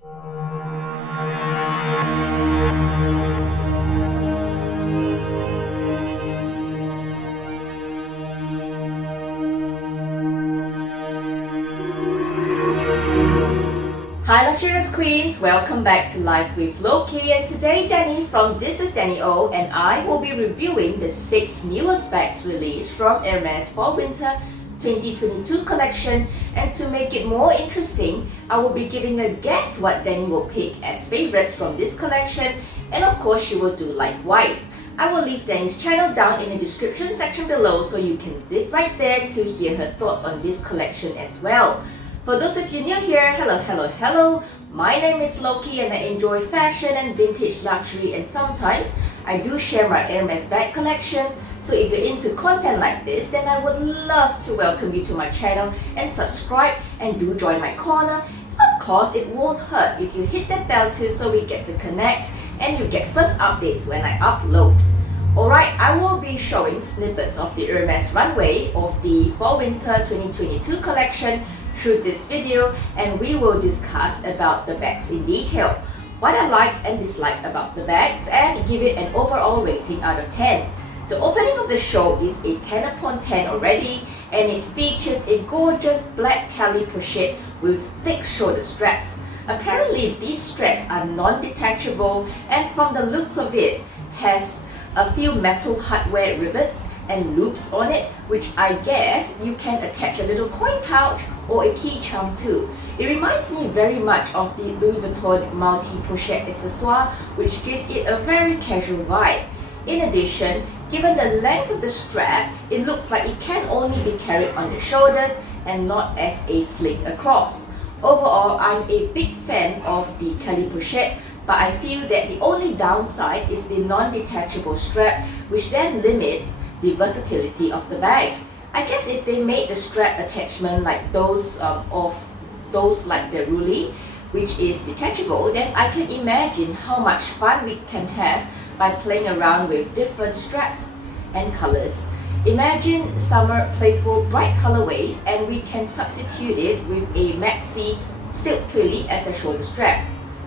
Hi luxurious queens, welcome back to Life with Lokie, and today Danny from This is Danny O and I will be reviewing the 6 newest bags released from Hermes Fall Winter 2022 collection. And to make it more interesting, I will be giving a guess what Danny will pick as favorites from this collection, and of course she will do likewise. I will leave Danny's channel down in the description section below so you can zip right there to hear her thoughts on this collection as well. For those of you new here, hello. My name is Lokie and I enjoy fashion and vintage luxury, and sometimes I do share my Hermes bag collection. So if you're into content like this, then I would love to welcome you to my channel and subscribe, and do join my corner. Of course, it won't hurt if you hit that bell too so we get to connect and you get first updates when I upload. Alright, I will be showing snippets of the Hermes runway of the Fall Winter 2022 collection through this video, and we will discuss about the bags in detail, what I like and dislike about the bags, and give it an overall rating out of 10. The opening of the show is a 10 upon 10 already, and it features a gorgeous black cali pochette with thick shoulder straps. Apparently these straps are non-detachable, and from the looks of it has a few metal hardware rivets and loops on it, which I guess you can attach a little coin pouch or a key charm to. It reminds me very much of the Louis Vuitton multi-pochette accessoire, which gives it a very casual vibe. In addition, given the length of the strap, it looks like it can only be carried on the shoulders and not as a sling across. Overall, I'm a big fan of the cali pochette, but I feel that the only downside is the non-detachable strap, which then limits the versatility of the bag. I guess if they made the strap attachment like those like the Roulis, which is detachable, then I can imagine how much fun we can have by playing around with different straps and colors. Imagine summer playful bright colorways, and we can substitute it with a maxi silk twilly as a shoulder strap.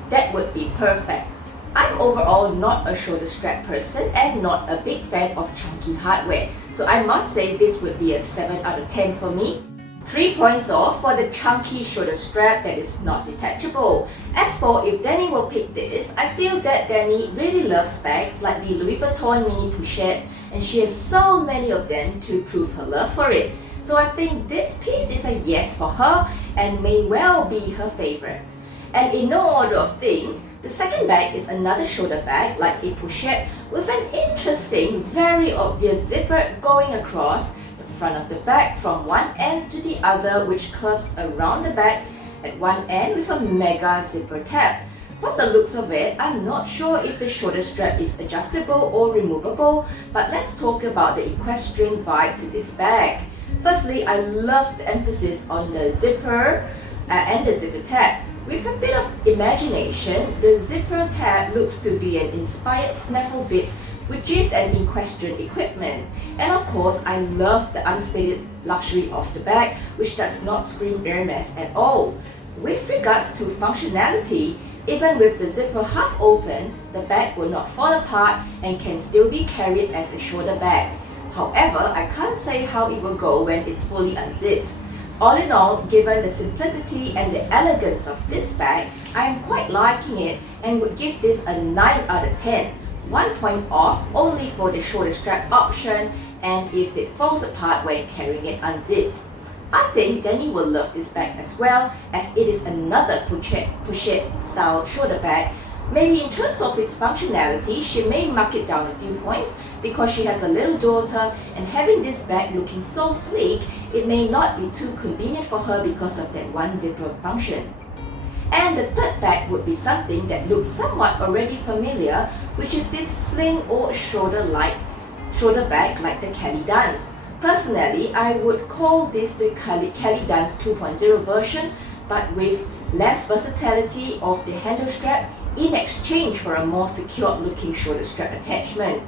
That would be perfect. I'm overall not a shoulder strap person and not a big fan of chunky hardware, so I must say this would be a 7 out of 10 for me. 3 points off for the chunky shoulder strap that is not detachable. As for if Danny will pick this, I feel that Danny really loves bags like the Louis Vuitton mini pochettes, and she has so many of them to prove her love for it. So I think this piece is a yes for her and may well be her favorite. And in no order of things, the second bag is another shoulder bag like a pochette with an interesting, very obvious zipper going across the front of the bag from one end to the other, which curves around the back at one end with a mega zipper tab. From the looks of it, I'm not sure if the shoulder strap is adjustable or removable, but let's talk about the equestrian vibe to this bag. Firstly, I love the emphasis on the zipper and the zipper tab. With a bit of imagination, the zipper tab looks to be an inspired snaffle bit, which is an equestrian equipment. And of course, I love the unstated luxury of the bag, which does not scream Hermes at all. With regards to functionality, even with the zipper half open, the bag will not fall apart and can still be carried as a shoulder bag. However, I can't say how it will go when it's fully unzipped. All in all, given the simplicity and the elegance of this bag, I am quite liking it and would give this a 9 out of 10. 1 point off only for the shoulder strap option and if it falls apart when carrying it unzipped. I think Danny will love this bag as well, as it is another pochette style shoulder bag. Maybe in terms of its functionality, she may mark it down a few points because she has a little daughter, and having this bag looking so sleek, it may not be too convenient for her because of that one zipper function. And the third bag would be something that looks somewhat already familiar, which is this sling or shoulder bag like the Kelly Dance. Personally, I would call this the Kelly Dance 2.0 version, but with less versatility of the handle strap in exchange for a more secure looking shoulder strap attachment.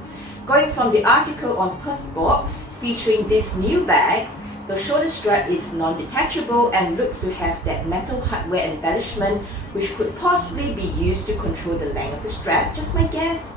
Going from the article on Persport featuring these new bags, The shoulder strap is non-detachable and looks to have that metal hardware embellishment which could possibly be used to control the length of the strap, just my guess.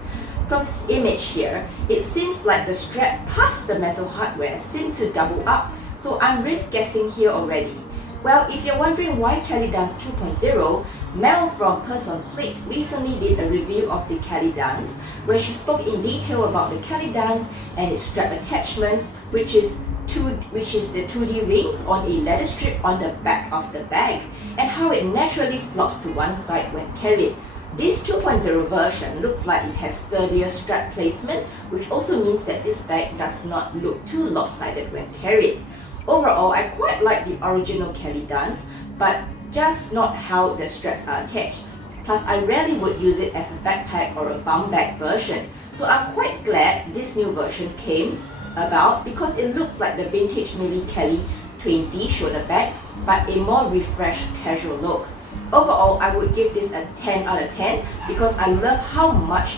From this image here, it seems like the strap past the metal hardware seem to double up, so I'm really guessing here already. Well, if you're wondering why Kelly Dance 2.0, Mel from Purse on Fleek recently did a review of the Kelly Dance where she spoke in detail about the Kelly Dance and its strap attachment, which is the 2D rings on a leather strip on the back of the bag, and how it naturally flops to one side when carried. This 2.0 version looks like it has sturdier strap placement, which also means that this bag does not look too lopsided when carried. Overall, I quite like the original Kelly Dance, but just not how the straps are attached. Plus, I rarely would use it as a backpack or a bum bag version, so I'm quite glad this new version came about because it looks like the vintage Millie Kelly 20 shoulder bag, but a more refreshed casual look. Overall, I would give this a 10 out of 10 because I love how much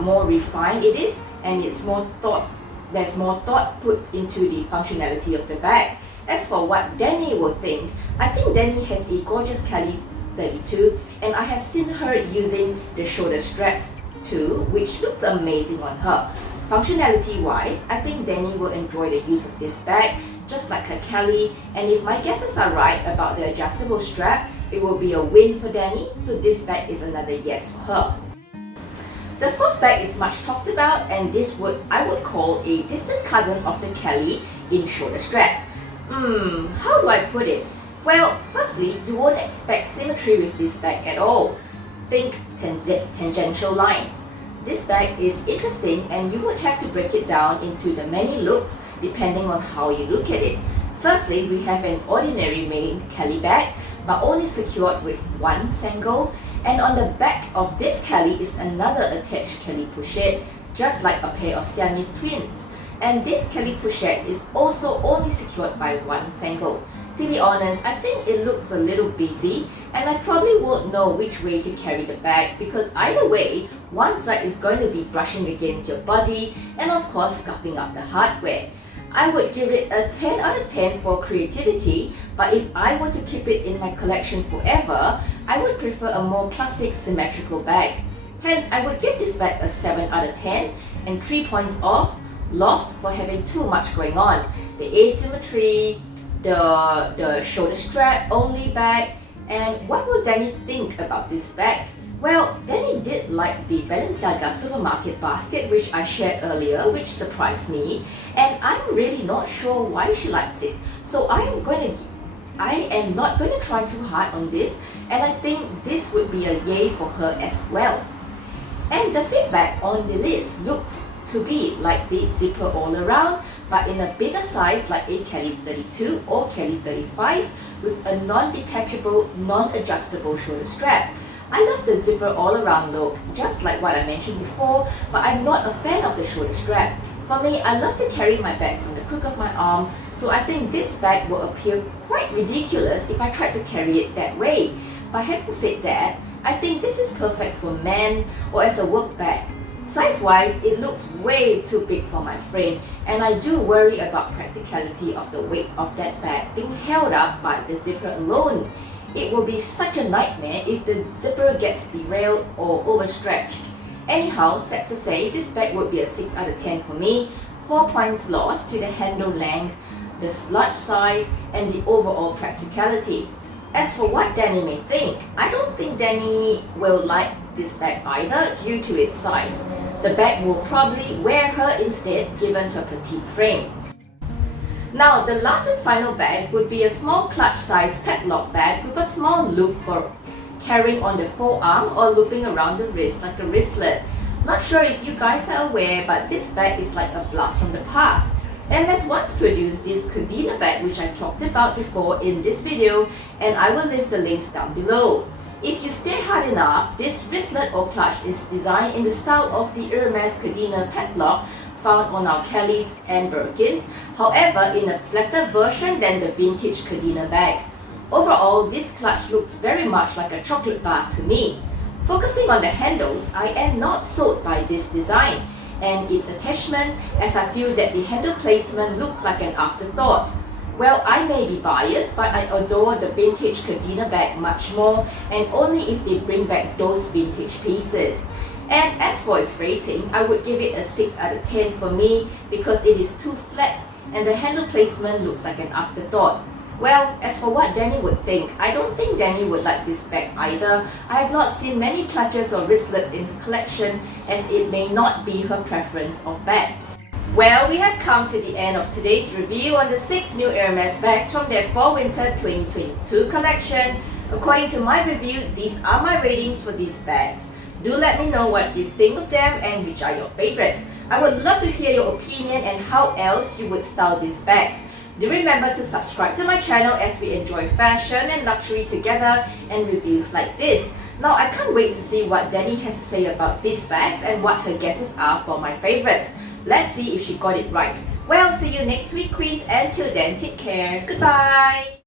more refined it is, and there's more thought put into the functionality of the bag. As for what Danny will think, I think Danny has a gorgeous Kelly 32 and I have seen her using the shoulder straps too, which looks amazing on her. Functionality wise, I think Danny will enjoy the use of this bag just like her Kelly, and if my guesses are right about the adjustable strap, it will be a win for Danny, so this bag is another yes for her. The fourth bag is much talked about, and this I would call a distant cousin of the Kelly in shoulder strap. How do I put it? Well, firstly, you won't expect symmetry with this bag at all. Think tangential lines. This bag is interesting and you would have to break it down into the many looks depending on how you look at it. Firstly, we have an ordinary main Kelly bag, but only secured with one sangle, and on the back of this Kelly is another attached Kelly pochette, just like a pair of Siamese twins. And this Kelly pochette is also only secured by one sangle. To be honest, I think it looks a little busy and I probably won't know which way to carry the bag because either way, one side is going to be brushing against your body and of course scuffing up the hardware. I would give it a 10 out of 10 for creativity, but if I were to keep it in my collection forever, I would prefer a more classic symmetrical bag. Hence, I would give this bag a 7 out of 10 and 3 points off, lost for having too much going on. The asymmetry, the shoulder strap only bag, and what will Danny think about this bag? Well, Danny did like the Balenciaga supermarket basket which I shared earlier, which surprised me, and I'm really not sure why she likes it. So I am not going to try too hard on this, and I think this would be a yay for her as well. And the fifth bag on the list looks to be like the zipper all around, but in a bigger size like a Kelly 32 or Kelly 35 with a non-detachable, non-adjustable shoulder strap. I love the zipper all around look, just like what I mentioned before, but I'm not a fan of the shoulder strap. For me, I love to carry my bags on the crook of my arm, so I think this bag will appear quite ridiculous if I tried to carry it that way. But having said that, I think this is perfect for men or as a work bag. Size-wise, it looks way too big for my frame, and I do worry about practicality of the weight of that bag being held up by the zipper alone. It will be such a nightmare if the zipper gets derailed or overstretched. Anyhow, sad to say, this bag would be a 6 out of 10 for me. 4 points lost to the handle length, the large size, and the overall practicality. As for what Danny may think, I don't think Danny will like this bag either due to its size. The bag will probably wear her instead given her petite frame. Now, the last and final bag would be a small clutch-sized padlock bag with a small loop for carrying on the forearm or looping around the wrist like a wristlet. Not sure if you guys are aware, but this bag is like a blast from the past. Hermes once produced this Cadena bag which I talked about before in this video, and I will leave the links down below. If you stare hard enough, this wristlet or clutch is designed in the style of the Hermes Cadena padlock found on our Kellys and Birkins, however in a flatter version than the vintage Cadena bag. Overall, this clutch looks very much like a chocolate bar to me. Focusing on the handles, I am not sold by this design and its attachment, as I feel that the handle placement looks like an afterthought. Well, I may be biased, but I adore the vintage Cadena bag much more, and only if they bring back those vintage pieces. And as for its rating, I would give it a 6 out of 10 for me because it is too flat and the handle placement looks like an afterthought. Well, as for what Danny would think, I don't think Danny would like this bag either. I have not seen many clutches or wristlets in her collection as it may not be her preference of bags. Well, we have come to the end of today's review on the 6 new Hermes bags from their Fall Winter 2022 collection. According to my review, these are my ratings for these bags. Do let me know what you think of them and which are your favorites. I would love to hear your opinion and how else you would style these bags. Do remember to subscribe to my channel as we enjoy fashion and luxury together and reviews like this. Now I can't wait to see what Danny has to say about these bags and what her guesses are for my favorites. Let's see if she got it right. Well, see you next week, Queens, and till then, take care. Goodbye!